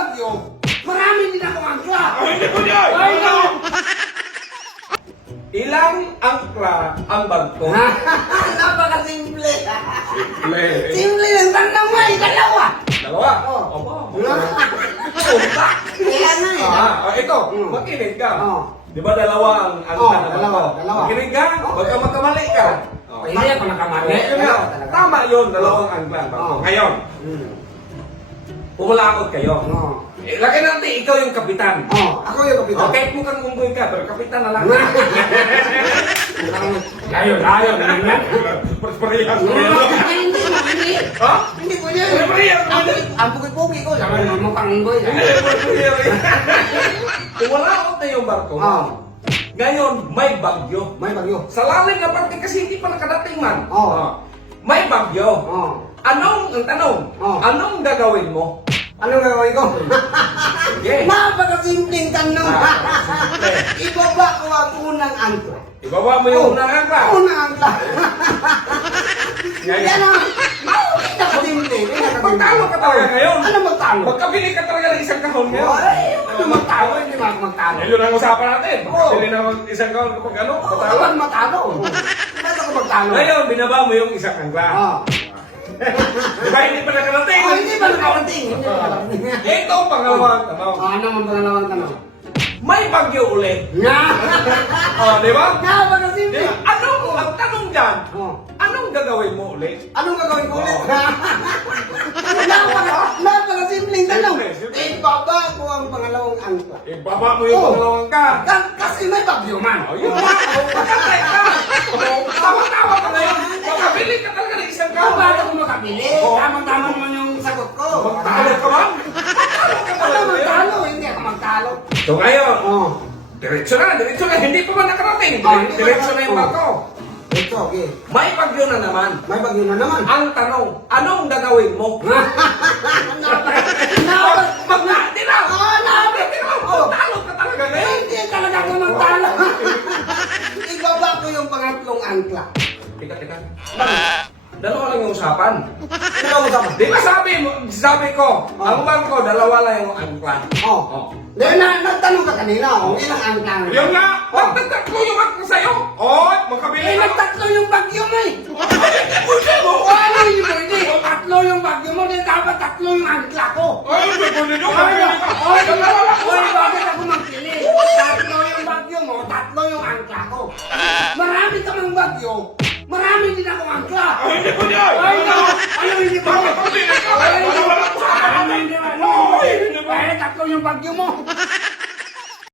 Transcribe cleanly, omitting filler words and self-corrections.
bagyo, marami din ako angkla. Hindi ko niya! Ay, no! Ilang angkla ang bagto? Napakasimple. May Simple lang tanong mo, dalawa. dalawa. Oh. Opo. Punta. Kaya nga eh. Ito, Mm. makinig ka. Oh. Di ba dalawa ang angkla na dalawa, bagto? dalawa. Makinig ka, huwag ka magkamali ka. Hindi ako nakamali. Yun nga. Tama yun, dalawang angkla ang bagto. Oh. Ngayon, pumulakot kayo. Lagay natin, ikaw yung kapitan. Ako yung kapitan. Okay, mukhang unggoy ka, pero kapitan na lang. Layo, ganyan. Parehas mo yan. Hindi. Ha? Hindi ko yan. Parehas mo yan. Ang pugi-pugi ko. Sabi naman mo kang unggoy. Pumulakot na yung barko. Ngayon, may bagyo. May bagyo. Sa lalim na parte kasi hindi pa nakadating man. Oh. May bagyo. Ang Tanong, anong gagawin mo? Anong gagawin ko? Sige. Napakasimpleng tanong. Ibaba ko ang unang angkla. Ibaba mo yung unang angkla. Unang angkla. Ngayon. Yan ang pinakasimple. Magtalo ka talaga ngayon. Ano magtalo? Magkabili ka talaga ng isang kahon ngayon. Ay, ano magtalo? Hindi magtalo. Yun ang usapan natin. Oo. Magkabili na isang kahon kapag ano, matalo. Ano magtalo? Bakit ako magtalo? Ngayon, binaba mo yung isang angkla. Di ba hindi pa nakarating? Hindi ba nakarating? Hindi ba nakarating? Ito ang pangalawang tanong. Ano ang pangalawang tanong? May bagyo ulit. Nga! Di ba? Napakasimple. Ang tanong dyan, Oh. anong gagawin mo ulit? Anong gagawin ko ulit? Oo. Napakasimpleng tanong. Simple. Ibaba ko ang pangalawang angkla. Ibaba mo yung pangalawang ka. Kasi may bagyo man. Yun nga. Patay ka. Tawa-tawa ka ngayon. Makabili ka talaga ng isang Kung kahon. bakit ako makabili? Oo. Tama-tama naman yung sagot ko. Magtalo ka ba? Magtalo ka Ano talaga ngayon. magtalo? Hindi ako magtalo. So ngayon, Oh. diretso na. Hindi pa man nakarating. Hindi pa Diretso na yung nakarating. barko. Ito, okay. May bagyo na naman. May bagyo na naman. Ang tanong, anong gagawin mo? Magkati na! Talo ka talaga ngayon. Hindi talaga ako magtalo. Ibaba ko yung pangatlong angkla. Teka. Dalawa lang yung usapan. Ano mo sabi? Di ba sabi ko, ang bangko, dalawa lang yung angkla. Oh. Dahil nagtanong ka kanina, ilang angkla? Yun nga, magtatatlo yung angkla sa'yo. Magkabili ka. Nagtatlo yung bagyo mo eh. Pwede mo. Ano yung pwede? Tatlo yung bagyo mo, di dapat tatlo yung angkla ko. Pwede nyo, kabili ka. Dalawa lang. Oy, bakit ako magpili? Tatlo yung bagyo mo, tatlo yung angkla ko. Marami ka mang bagyo, marami din ako angkla. Hindi ko niya. Ay, no! Ano hindi ba? Magkabili ka. Ay, no! Dalawa lang. Ano hindi ba? No! Ay, hindi ba? Tatlo yung bagyo mo.